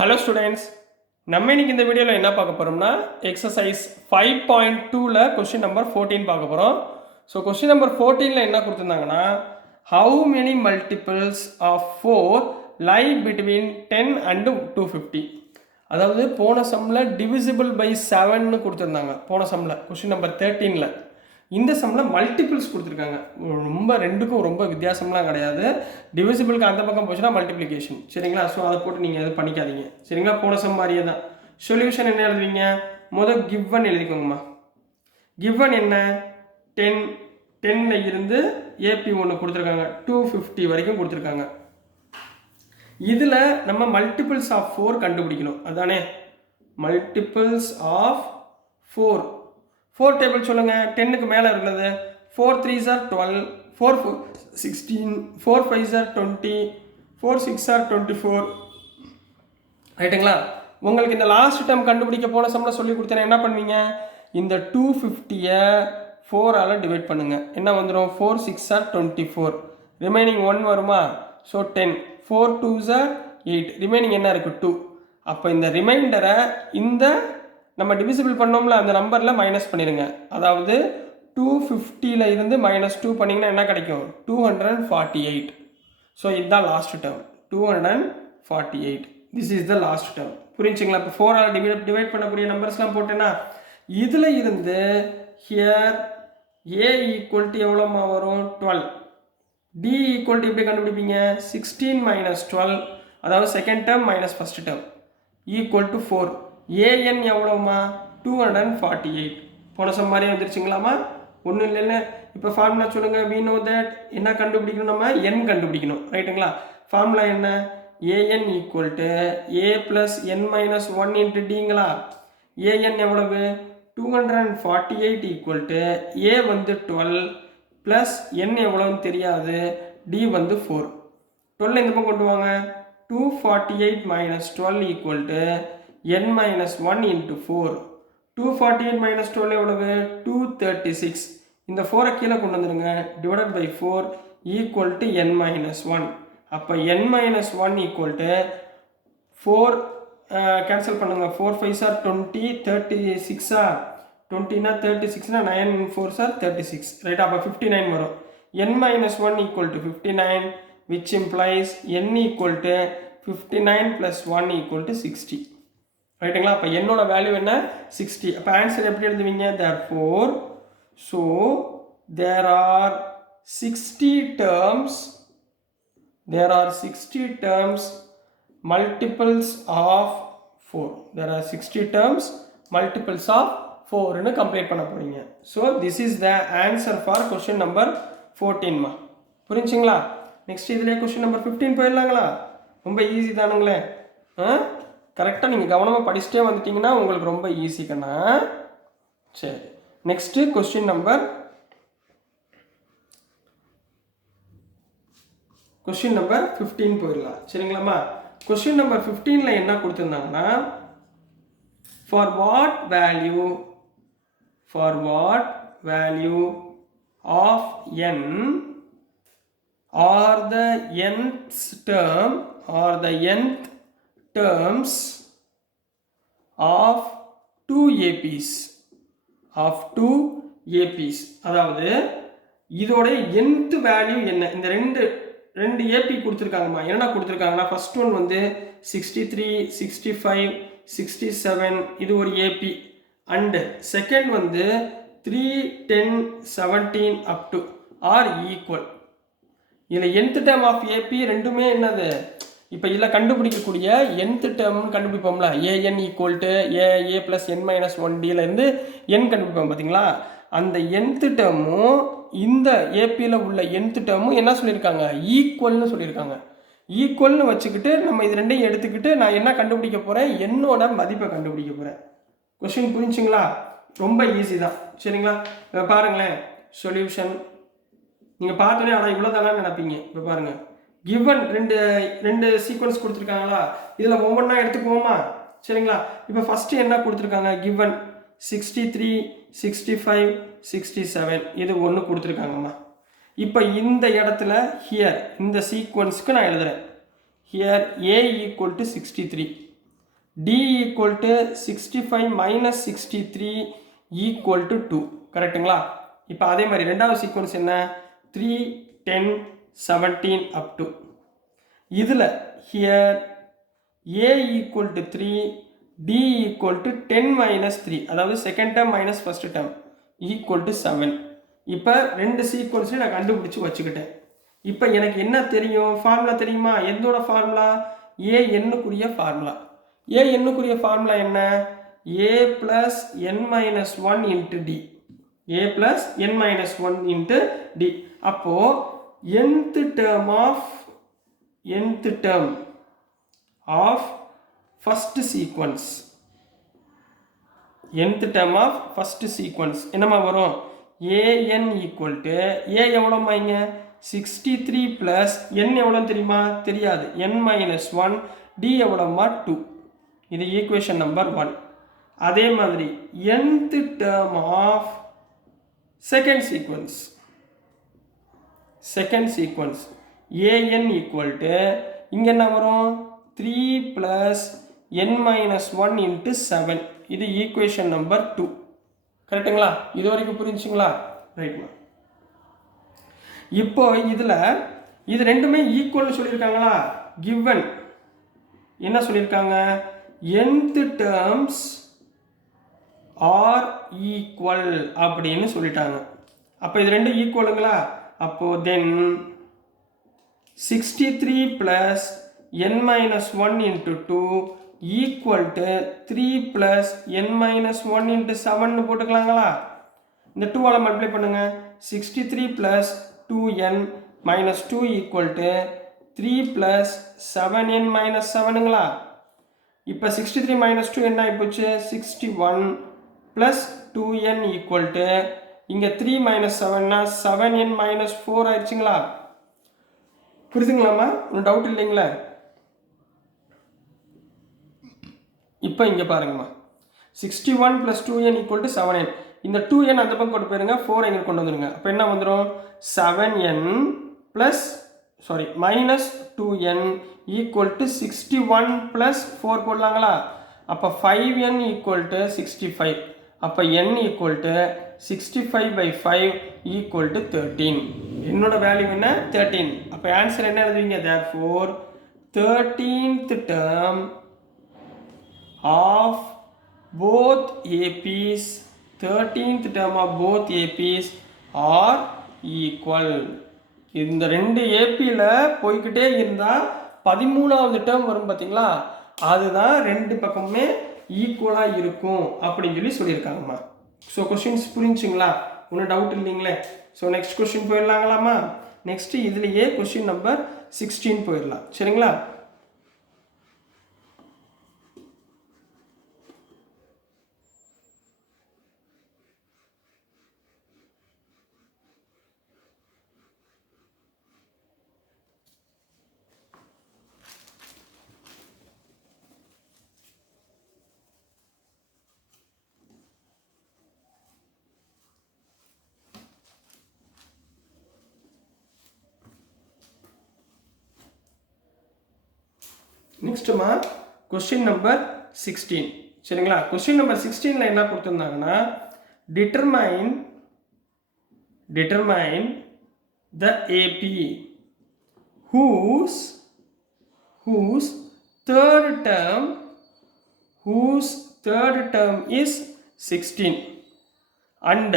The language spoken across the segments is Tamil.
ஹலோ ஸ்டூடெண்ட்ஸ், நம்ம இன்னைக்கு இந்த வீடியோவில் என்ன பார்க்க போகிறோம்னா எக்ஸசைஸ் 5.2ல் கொஸ்டின் நம்பர் 14 பார்க்க போகிறோம். ஸோ கொஸ்டின் நம்பர் 14ல் என்ன கொடுத்துருந்தாங்கன்னா, how many multiples of 4 lie between 10 and 250. அதாவது போன சம்மில் டிவிசிபிள் பை 7ன்னு கொடுத்துருந்தாங்க. போன சம்மில் கொஸ்டின் நம்பர் 13ல் இந்த சம்மில் மல்டிபிள்ஸ் கொடுத்துருக்காங்க. ரொம்ப ரெண்டுக்கும் ரொம்ப வித்தியாசம்லாம் கிடையாது. டிவிசிபிளுக்கு அந்த பக்கம் போச்சுன்னா மல்டிப்ளிகேஷன், சரிங்களா? ஸோ அதை போட்டு நீங்கள் எதுவும் பண்ணிக்காதீங்க, சரிங்களா? போன சம் மாதிரியே தான். சொல்யூஷன் என்ன எழுதுவீங்க? முதல் கிவன் எழுதிக்கோங்கம்மா. கிவன் என்ன? 10ல் இருந்து ஏபி ஒன்று கொடுத்துருக்காங்க, 250 வரைக்கும் கொடுத்துருக்காங்க. இதில் நம்ம மல்டிபிள்ஸ் ஆஃப் 4 கண்டுபிடிக்கணும், அதானே? மல்டிபிள்ஸ் ஆஃப் 4 டேபிள் சொல்லுங்கள். 10க்கு மேலே இருக்கிறது 4 3s are 12, 4 4 16, 4 5s are 20, 4 6s are 24. ரைட்டுங்களா? உங்களுக்கு இந்த லாஸ்ட் டைம் கண்டுபிடிக்க போன சம்மில் சொல்லி கொடுத்தேன். என்ன பண்ணுவீங்க? இந்த 250-ஐ 4ஆல் டிவைட் பண்ணுங்கள். என்ன வந்துடும்? 4 6s are 24, ரிமைனிங் 1 வருமா? ஸோ 10, 4 2s are 8, ரிமைனிங் என்ன இருக்குது? 2. அப்போ இந்த ரிமைண்டரை இந்த நம்ம டிவிசிபிள் பண்ணோம்ல அந்த நம்பரில் மைனஸ் பண்ணிடுங்க. அதாவது 250ல் இருந்து -2 பண்ணிங்கன்னா என்ன கிடைக்கும்? 248. ஸோ இதுதான் last term, 248. This is the last term. புரிஞ்சுங்களா? இப்போ 4ஆல் டிவைட் பண்ணக்கூடிய நம்பர்ஸ்லாம் போட்டேன்னா இதில் இருந்து ஹியர் ஏ ஈக்குவல் டு எவ்வளோமா வரும்? 12. டி ஈக்குவல் டு எப்படி கண்டுபிடிப்பீங்க? 16 - 12, அதாவது second term minus first term equal to 4. A n எவ்வளோமா? 248. போன சம் மாதிரியே வந்துருச்சுங்களாமா? ஒன்றும் இல்லைல்ல. இப்போ ஃபார்முலா சொல்லுங்கள். we know that என்ன கண்டுபிடிக்கணும்? நம்ம என் கண்டுபிடிக்கணும், ரைட்டுங்களா? ஃபார்முலா என்ன? A n equal to a plus n minus 1 into டிங்களா? ஏஎன் எவ்வளவு? 248 ஈக்குவல் டு ஏ வந்து 12 ப்ளஸ் என் எவ்வளோன்னு தெரியாது, டி வந்து 4. 12 இந்த பக்கம் கொண்டு வாங்க. 248 - 12 equal to n minus 1 into 4. 248 minus 12 எவ்வளவு? 236. இந்த 4 கீழே கொண்டு வந்துருங்க. divided by 4 equal to n minus 1. அப்போ n minus 1 equal to 4 cancel பண்ணுங்க. 4 5s are 20, 36 20 36 9 4s are 36, right? அப்போ 59 வரும். n minus 1 equal to 59, which implies n equal to 59 plus 1 equal to 60. ரைட்டுங்களா? அப்போ என்னோட வேல்யூ என்ன? 60. அப்போ ஆன்சர் எப்படி எழுதுவீங்க? therefore so there are 60 terms multiples of 4. there are 60 terms multiples of 4 ன்னு கம்ப்ளீட் பண்ண போறீங்க. so this is the answer for question number 14 மா. புரிஞ்சுங்களா? நெக்ஸ்ட் இதுல question number 15 போயிடலாங்களா? ரொம்ப ஈஸி தானுங்களே. கரெக்டாக நீங்கள் கவனமாக படிச்சுட்டே வந்துட்டிங்கன்னா உங்களுக்கு ரொம்ப ஈஸி கண்ணா. சரி, நெக்ஸ்ட்டு கொஸ்டின் நம்பர் 15 போயிடலாம், சரிங்களாம்மா? கொஸ்டின் நம்பர் 15ல் என்ன கொடுத்துருந்தாங்கன்னா, for what value of n are the nth terms of 2 APs. அதாவது இதோட nth வேல்யூ என்ன? இந்த ரெண்டு ஏபி கொடுத்துருக்காங்கம்மா. என்ன கொடுத்துருக்காங்கன்னா, ஃபர்ஸ்ட் ஒன் வந்து 63 65 67, இது ஒரு ஏபி. அண்டு செகண்ட் வந்து 3 10 17 அப் டு ஆர் ஈக்குவல். இதில் nth term ஆஃப் ஏபி ரெண்டுமே என்னது? இப்போ இதில் கண்டுபிடிக்கக்கூடிய nth டேர்ம்னு கண்டுபிடிப்போம்ல, a n equal to a plus n minus 1டிலேருந்து என் கண்டுபிடிப்போம் பார்த்தீங்களா? அந்த nth டேர்மும் இந்த ஏபியில் உள்ள nth டேர்மும் என்ன சொல்லியிருக்காங்க? ஈக்குவல்னு சொல்லியிருக்காங்க. ஈக்குவல்னு வச்சுக்கிட்டு நம்ம இது ரெண்டையும் எடுத்துக்கிட்டு நான் என்ன கண்டுபிடிக்க போகிறேன்? என்னோட மதிப்பை கண்டுபிடிக்க போகிறேன். கொஸ்டின் புரிஞ்சுங்களா? ரொம்ப ஈஸி தான், சரிங்களா? இப்போ பாருங்களேன், சொல்யூஷன் நீங்கள் பார்த்தோன்னே ஆனால் இவ்வளோ தானே நினைப்பீங்க. இப்போ பாருங்கள், கிவன் ரெண்டு சீக்வன்ஸ் கொடுத்துருக்காங்களா? இதில் ஒவ்வொன்றா எடுத்துக்குவோமா? சரிங்களா? இப்போ ஃபஸ்ட்டு என்ன கொடுத்துருக்காங்க? கிவன் 63 65 67, இது ஒன்று கொடுத்துருக்காங்கம்மா. இப்போ இந்த இடத்துல ஹியர் இந்த சீக்வன்ஸ்க்கு நான் எழுதுகிறேன். Here A equal to 63, D equal to 65 minus 63 equal to 2. கரெக்டுங்களா? இப்போ அதே மாதிரி ரெண்டாவது சீக்வன்ஸ் என்ன? 3, 10, 17 up to. இதில் here A equal to 3, D equal to 10 minus 3. அதாவது second term minus first term equal to 7. இப்போ ரெண்டு சீக்வன்ஸையும் நான் கண்டுபிடிச்சி வச்சுக்கிட்டேன். இப்போ எனக்கு என்ன தெரியும்? ஃபார்முலா தெரியுமா? எந்தோட ஃபார்முலா? ஏஎன்னுக்குரிய ஃபார்முலா. ஏஎன்னுக்குரிய ஃபார்முலா என்ன? a plus n minus 1 into d. a plus n minus 1 into d. அப்போ nth term of first sequence. nth term of first sequence என்னமா வரும்? an equal to a எவ்வளோமா இங்க? 63 plus n எவ்வளோ தெரியுமா? தெரியாது. n minus 1 d எவ்வளோமா? 2. இது ஈக்குவேஷன் நம்பர் 1. அதே மாதிரி nth term of second sequence an equal to இங்க என்ன வரும்? 3 plus n minus 1 into 7. இது ஈக்குவேஷன் நம்பர் 2. கரெக்டுங்களா? இது வரைக்கும் புரிஞ்சுங்களா? ரைட்மா. இப்போ இதில் இது ரெண்டுமே ஈக்குவல்னு சொல்லியிருக்காங்களா? கிவன் என்ன சொல்லியிருக்காங்க? nth terms are equal அப்படின்னு சொல்லிட்டாங்க. அப்போ இது ரெண்டும் ஈக்குவலுங்களா? அப்போ தென் 63 plus n minus 1 into 2 equal to 3 plus n minus 1 into 7 போட்டுக்கலாங்களா? இந்த 2ஆல மல்டிப்ளை பண்ணுங்க. 63 plus 2n minus 2 equal to 3 plus 7n minus 7ங்களா? இப்போ 63 minus 2 என்ன ஆயிப்போச்சு? 61 plus 2n equal to இங்க 3 minus 7னா 7n minus 4 ஆயிடுச்சுங்களா? புரியுதுங்களாமா? ஒன்றும் டவுட் இல்லைங்களா? இப்போ இங்கே பாருங்கம்மா, 61 plus 2n equal to 7n. இந்த 2n அந்த பக்கம் கொண்டு போயிருங்க, 4 எங்கே கொண்டு வந்துடுங்க. அப்போ என்ன வந்துடும்? 7n plus minus 2n equal to 61 plus 4 போடலாங்களா? அப்போ 5n equal to 65. அப்போ n equal to 65 by 5 equal to 13. என்னோட வேல்யூ என்ன? 13. அப்போ ஆன்சர் என்ன எழுதுவீங்க? therefore 13th term of both APs, 13th term of both APs are equal. இந்த ரெண்டு ஏபியில் போய்கிட்டே இருந்தால் 13வது டேர்ம் வரும் பார்த்தீங்களா? அதுதான் ரெண்டு பக்கமுமே ஈக்குவலாக இருக்கும் அப்படின்னு சொல்லியிருக்காங்கம்மா. ஸோ கொஸ்டின்ஸ் புரிஞ்சுங்களா? ஒன்றும் டவுட் இல்லைங்களே? ஸோ நெக்ஸ்ட் கொஸ்டின் போயிடலாங்களாம்மா? நெக்ஸ்ட்டு இதுலேயே கொஸ்டின் நம்பர் 16 போயிடலாம். சரிங்களா? நெக்ஸ்ட்டுமா கொஸ்டின் நம்பர் 16. சரிங்களா? கொஸ்டின் நம்பர் 16ல் என்ன கொடுத்துருந்தாங்கன்னா, determine the AP whose third term is 16 and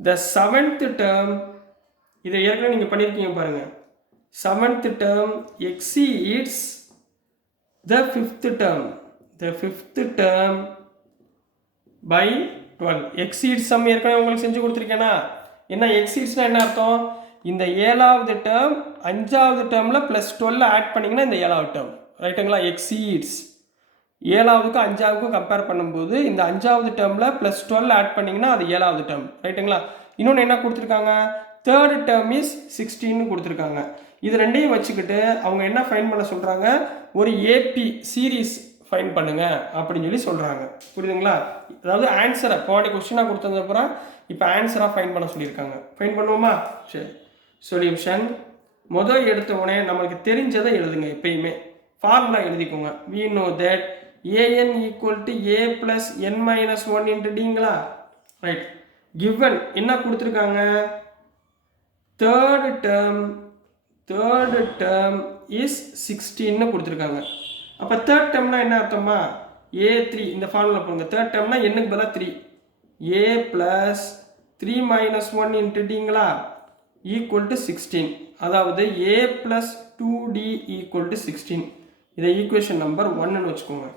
the 7th term, இதை ஏற்கனவே நீங்கள் பண்ணியிருக்கீங்க பாருங்க. 7th term exceeds the 5th term by 12. exceeds some ஏற்கனவே உங்களுக்கு செஞ்சு கொடுத்துருக்கேனா? என்ன exceedsனா என்ன அர்த்தம்? இந்த 7வது டேர்ம் 5வது டேர்மில் ப்ளஸ் 12 ஆட் பண்ணிங்கன்னா இந்த 7வது டேர்ம். ரைட்டுங்களா? exceeds 7வதுக்கும் 5வதுக்கும் கம்பேர் பண்ணும்போது இந்த 5வது டேர்மில் ப்ளஸ் 12 ஆட் பண்ணிங்கன்னா அது 7வது டேர்ம். ரைட்டுங்களா? இன்னொன்று என்ன கொடுத்துருக்காங்க? தேர்ட் டேர்ம் இஸ் 16 கொடுத்துருக்காங்க. இது ரெண்டையும் வச்சுக்கிட்டு அவங்க என்ன ஃபைன் பண்ண சொல்கிறாங்க? ஒரு ஏபி சீரீஸ் ஃபைன் பண்ணுங்க அப்படின்னு சொல்கிறாங்க. புரியுதுங்களா? அதாவது ஆன்சரை போன கொஸ்டினாக கொடுத்ததுக்கப்புறம் இப்போ ஆன்சராக ஃபைன் பண்ண சொல்லியிருக்காங்க. ஃபைன் பண்ணுவோமா? சரி. சொல்யூஷன் முதல் எடுத்த உடனே நம்மளுக்கு தெரிஞ்சதை எழுதுங்க. எப்பயுமே ஃபார்முலா எழுதிக்கோங்க. we know that an equal to a plus n minus 1 into dங்களா ரைட். given என்ன கொடுத்துருக்காங்க, third term is 16 கொடுத்துருக்காங்க. அப்போ தேர்ட் டேர்ம்னா என்ன அர்த்தமா, a3 இந்த ஃபார்முலா போடுங்க. தேர்ட் டேர்ம்னா என்னக்கு பதிலாக 3 a plus 3 minus 1 into dங்களா equal to 16. அதாவது a plus 2d equal to 16. இதை ஈக்குவேஷன் நம்பர் 1ன்னு வச்சுக்கோங்க.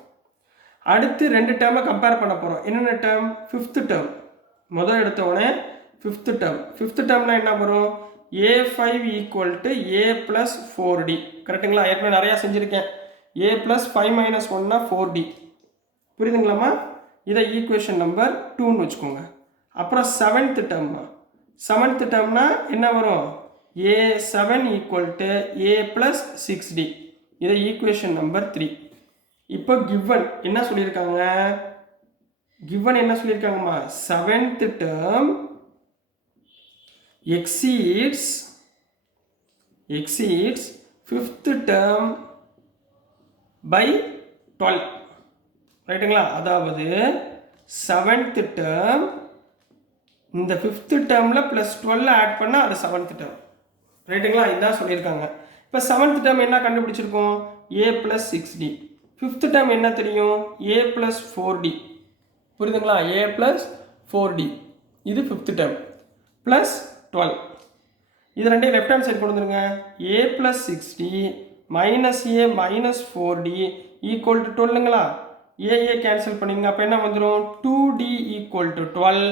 அடுத்து ரெண்டு டேர்மை கம்பேர் பண்ண போகிறோம். என்னென்ன டேர்ம், ஃபிஃப்த் டேர்ம். முதல் எடுத்தோடனே ஃபிஃப்த் டேர்ம். ஃபிஃப்த் டேர்ம்னா என்ன வரும், a5 equal to a plus 4d. கரெக்டுங்களா, ஏற்கனவே நிறையா செஞ்சுருக்கேன். a plus 5 minus 1னா 4d. புரியுதுங்களாம்மா, இதை ஈக்குவேஷன் நம்பர் 2ன்னு வச்சுக்கோங்க. அப்புறம் செவன்த் டேர்ம்னா என்ன வரும், a7 equal to a plus 6d. இதை ஈக்குவேஷன் நம்பர் 3. இப்போ given என்ன சொல்லியிருக்காங்க, seventh term exceeds fifth term by 12. ரைட்டுங்களா, அதாவது செவன்த் டேர்ம் இந்த ஃபிஃப்த் டேர்மில் ப்ளஸ் 12 ஆட் பண்ணால் அது செவன்த் டேர்ம். ரைட்டுங்களா, இதுதான் சொல்லியிருக்காங்க. இப்போ செவன்த் டேர்ம் என்ன கண்டுபிடிச்சிருக்கோம், a plus 6d. Fifth term என்ன தெரியும், a plus 4d. புரியுதுங்களா, a plus 4d. இது ஃபிஃப்த் டேர்ம் ப்ளஸ் 12. இது ரெண்டையும் லெஃப்ட் ஹேண்ட் சைடு கொண்டு வந்துருங்க. a plus 6d minus a minus 4d equal to 12ங்களா, a cancel பண்ணிங்க. அப்போ என்ன வந்துடும், 2d equal to 12,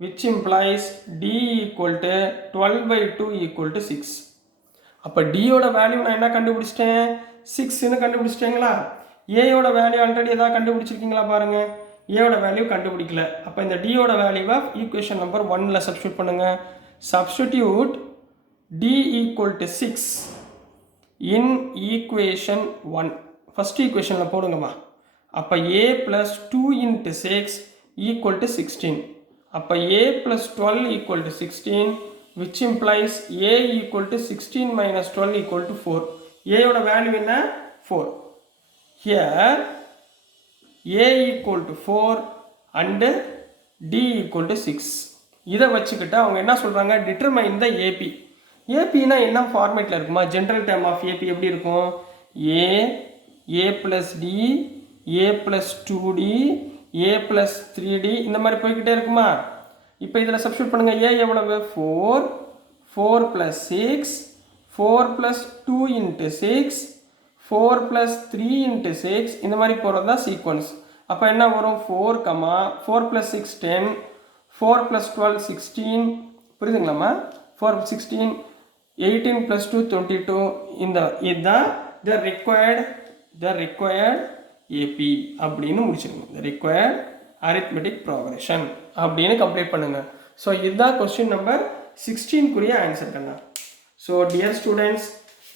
which implies d equal to 12 by 2 equal to 6. அப்போ டியோட வேல்யூ நான் என்ன கண்டுபிடிச்சிட்டேன், 6ன்னு கண்டுபிடிச்சிட்டேங்களா. ஏயோட வேல்யூ ஆல்ரெடி எதாவது கண்டுபிடிச்சிருக்கீங்களா பாருங்கள், ஏயோட வேல்யூ கண்டுபிடிக்கல. அப்போ இந்த டியோட வேல்யூவை ஈக்குவேஷன் நம்பர் 1ல் சப்ஸ்டியூட் பண்ணுங்கள். Substitute d equal to 6 in equation 1. First ஈக்குவேஷனில் போடுங்கம்மா. அப்போ a plus 2 into 6 equal to 16. அப்போ a plus 12 equal to 16, which implies a equal to 16 minus 12 equal to 4. a யோட வேல்யூ என்ன, 4. Here a equal to 4 and d equal to 6. இதை வச்சுக்கிட்டு அவங்க என்ன சொல்கிறாங்க, டிட்டர்மைன் த ஏபி. ஏபினா என்ன ஃபார்மேட்டில் இருக்குமா, ஜென்ரல் டேர்ம் ஆஃப் ஏபி எப்படி இருக்கும், a plus d, a plus 2d, a plus 3d இந்த மாதிரி போய்கிட்டே இருக்குமா. இப்போ இதில் சப்ஸ்டியூட் பண்ணுங்கள். a எவ்வளவு, 4 plus 6, 4 plus 2 into 6, 4 plus 3 into 6 இந்த மாதிரி போகிறது தான் சீக்வன்ஸ். அப்போ என்ன வரும், 4 plus 6 10, 4 plus 12 16. புரியுதுங்களாம்மா, 4 16, 18 plus 2 22. இதுதான் the required AP அப்படின்னு முடிச்சிருங்க. the required arithmetic progression அப்படின்னு கம்ப்ளீட் பண்ணுங்க. ஸோ இதுதான் கொஸ்டின் நம்பர் 16க்குரிய ஆன்சர் கண்ணா. ஸோ டியர் ஸ்டூடெண்ட்ஸ்,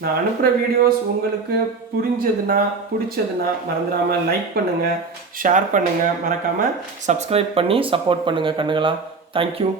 நான் அனுப்புகிற வீடியோஸ் உங்களுக்கு பிடிச்சதுன்னா மறந்துடாமல் லைக் பண்ணுங்கள், ஷேர் பண்ணுங்கள், மறக்காமல் சப்ஸ்கிரைப் பண்ணி சப்போர்ட் பண்ணுங்கள் கண்ணுங்களா. தேங்க்யூ.